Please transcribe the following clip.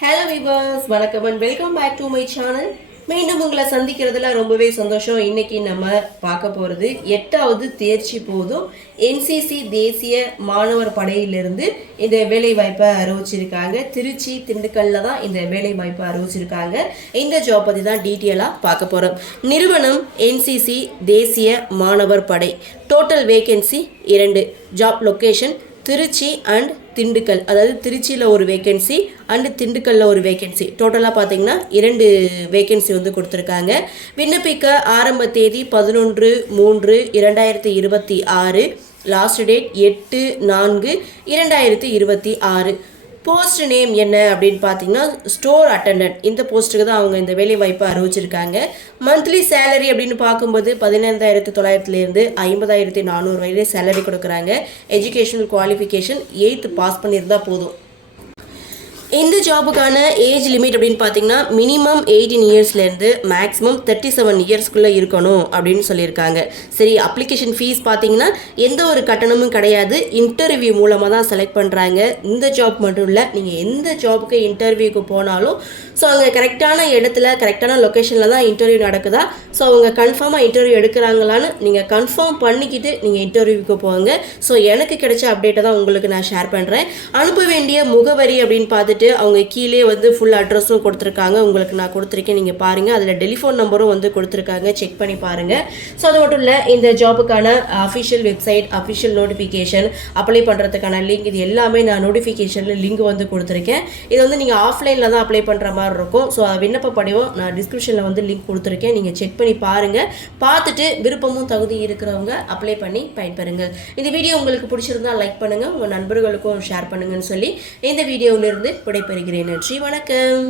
Hello viewers, வணக்கம் and welcome back to my channel. மீண்டும் உங்களை சந்திக்கிறதுல ரொம்பவே சந்தோஷம். இன்னைக்கு நம்ம பார்க்க போகிறது 8வது தேர்ச்சி போதும் என்சிசி தேசிய மாணவர் படையிலிருந்து இந்த வேலைவாய்ப்பை அறிவிச்சிருக்காங்க. திருச்சி திண்டுக்கல்ல தான் இந்த வேலைவாய்ப்பை அறிவிச்சிருக்காங்க. இந்த ஜாப் பற்றி தான் டீட்டெயிலாக பார்க்க போகிறோம். நிறுவனம் என்சிசி தேசிய மாணவர் படை. Total vacancy 2. Job location Trichy and Dindigul. அதாவது திருச்சியில் ஒரு வேகன்சி அண்டு திண்டுக்கல்லில் ஒரு வேகன்சி. டோட்டலாக பார்த்தீங்கன்னா 2 வேகன்சி வந்து கொடுத்துருக்காங்க. விண்ணப்பிக்க ஆரம்ப தேதி 11/3/2026. Last date 8/4/2026. போஸ்ட் நேம் என்ன அப்படின்னு பார்த்தீங்கன்னா ஸ்டோர் அட்டண்டன்ட். இந்த போஸ்ட்டுக்கு தான் அவங்க இந்த வேலை வாய்ப்பை அறிவிச்சிருக்காங்க. மந்த்லி சேலரி அப்படின்னு பார்க்கும்போது 15,900 50,400 வரை சேலரி கொடுக்குறாங்க. எஜுகேஷனல் குவாலிஃபிகேஷன் 8th பாஸ் பண்ணியிருந்தால் போதும். இந்த ஜாபுக்கான ஏஜ் லிமிட் அப்படின்னு பார்த்தீங்கன்னா மினிமம் 18 இயர்ஸ்லேருந்து மேக்ஸிமம் 37 இயர்ஸ்க்குள்ளே இருக்கணும் அப்படின்னு சொல்லியிருக்காங்க. சரி, அப்ளிகேஷன் ஃபீஸ் பார்த்தீங்கன்னா எந்த ஒரு கட்டணமும் கிடையாது. இன்டர்வியூ மூலமாக தான் செலக்ட் பண்ணுறாங்க. இந்த ஜாப் மட்டும் இல்லை, நீங்கள் எந்த ஜாபுக்கு இன்டர்வியூக்கு போனாலும் ஸோ அவங்க கரெக்டான இடத்துல கரெக்டான லொக்கேஷனில் தான் இன்டர்வியூ நடக்குதா, ஸோ அவங்க கன்ஃபார்மாக இன்டர்வியூ எடுக்கிறாங்களான்னு நீங்கள் கன்ஃபார்ம் பண்ணிக்கிட்டு நீங்கள் இன்டர்வியூக்கு போங்க. ஸோ எனக்கு கிடைச்ச அப்டேட்டை தான் உங்களுக்கு நான் ஷேர் பண்ணுறேன். அனுப்ப வேண்டிய முகவரி அப்படின்னு பார்த்துட்டு அவங்க கீழே வந்து ஃபுல் அட்ரஸும் கொடுத்துருக்காங்க. உங்களுக்கு நான் கொடுத்துருக்கேன், நீங்கள் பாருங்கள். அதில் டெலிஃபோன் நம்பரும் வந்து கொடுத்துருக்காங்க, செக் பண்ணி பாருங்கள். ஸோ அது மட்டும் இல்லை, இந்த ஜாபுக்கான official website, official notification, apply பண்ணுறதுக்கான லிங்க், இது எல்லாமே நான் நோட்டிஃபிகேஷனில் லிங்க் வந்து கொடுத்துருக்கேன். இது வந்து நீங்கள் ஆஃப்லைனில் தான் அப்ளை பண்ணுற மாதிரி இருக்கும். ஸோ விண்ணப்ப படிவம் நான் டிஸ்கிரிப்ஷனில் வந்து லிங்க் கொடுத்துருக்கேன், நீங்கள் செக் பண்ணி பாருங்கள். பார்த்துட்டு விருப்பமும் தகுதி இருக்கிறவங்க அப்ளை பண்ணி பயன்பெறுங்கள். இந்த வீடியோ உங்களுக்கு பிடிச்சிருந்தா லைக் பண்ணுங்கள், உங்கள் நண்பர்களுக்கும் ஷேர் பண்ணுங்கன்னு சொல்லி இந்த வீடியோவிலிருந்து விடைபெறுகிறேன். நன்றி, வணக்கம்.